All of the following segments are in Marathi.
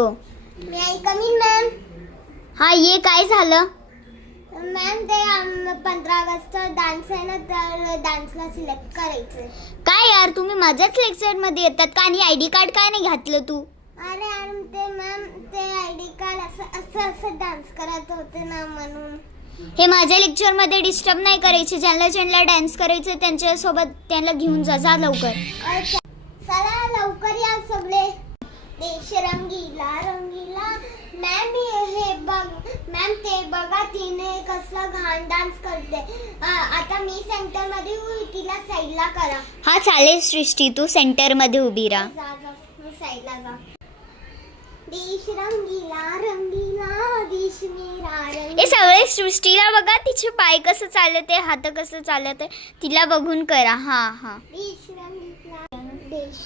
मी आई कमीन मॅम. हा ये, काय झालं? मॅम ते 15 ऑगस्ट डान्स आहे ना, तर डान्सला सिलेक्ट करायचं. काय यार, तुम्ही माझ्याच लेक्चर मध्ये येतात का? आणि आयडी कार्ड काय नाही घातलं तू? अरे यार ते मॅम ते आयडी कार्ड असं डान्स करत होते ना, म्हणून. हे माझ्या लेक्चर मध्ये डिस्टर्ब नाही करायचे. ज्यांना ज्यांना डान्स करायचं त्यांच्यासोबत त्यांना घेऊन जा लवकर. अच्छा चला लवकर या सगळे. देश रंगीला रंगीला. मॅम हे बघ मॅम, ते बघा तिने कसला घाण डान्स करते. आता मी सेंटर मध्ये तिला साईडला करा. हा चालेल सृष्टी, तू सेंटर मध्ये उभी राहा. जा साईडला जा. देश रंगीला रंगीला देश मेरा रंगीला. हे सगळे सृष्टीला बघा, तिचे पाय कसं चालत आहे, हात कसं चालत आहे, तिला बघून करा. हा देश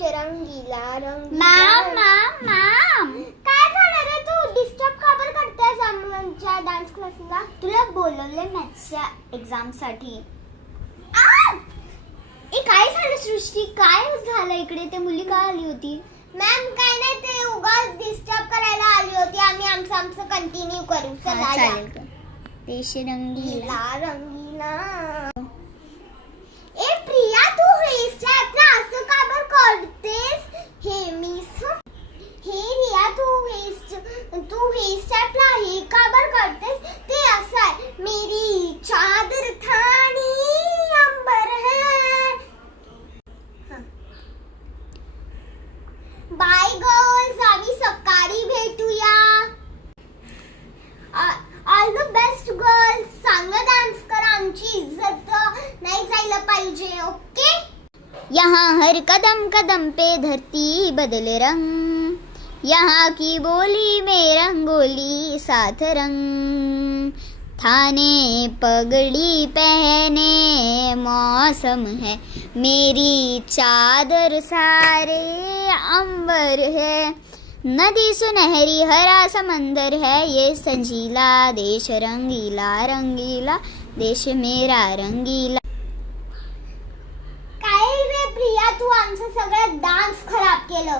रंगीला रंगीला. मॅम काय झालं रे, तू डिस्टर्ब का बरं करतेस आमच्या डान्स क्लासला? तुला बोलवले मॅथ्सच्या एक्झाम साठी. काय झालं सृष्टी, काय झालं इकडे? ते मुली का आली होती? मॅम काय नाही, ते उगाच डिस्टर्ब करायला आली होती. आम्ही आमचं कंटिन्यू करू. चला चालेल. देश रंगीला रंगीला. ए प्रिया, तू हेअरस्टाईलला असं का बरं करतेस? हे रिया, तू हेअरस्टाईलला हे का बरं करतेस? ते असं आहे, मेरी चादर थानी अंबर है. बाय गर्ल्स, आम्ही सकाळी भेटूया. All the best girls. चांगलं डान्स करा, आमची इज्जत नाही जायला पाहिजे. ओके. यहाँ हर कदम कदम पे धरती बदले रंग, यहाँ की बोली में रंगोली साथ रंग, थाने पगड़ी पहने मौसम है, मेरी चादर सारे अंबर है, नदी सुनहरी हरा समंदर है, ये संजीला देश रंगीला रंगीला देश मेरा रंगीला. काय रे प्रिया, तू आमचं सगळं डान्स खराब केलं.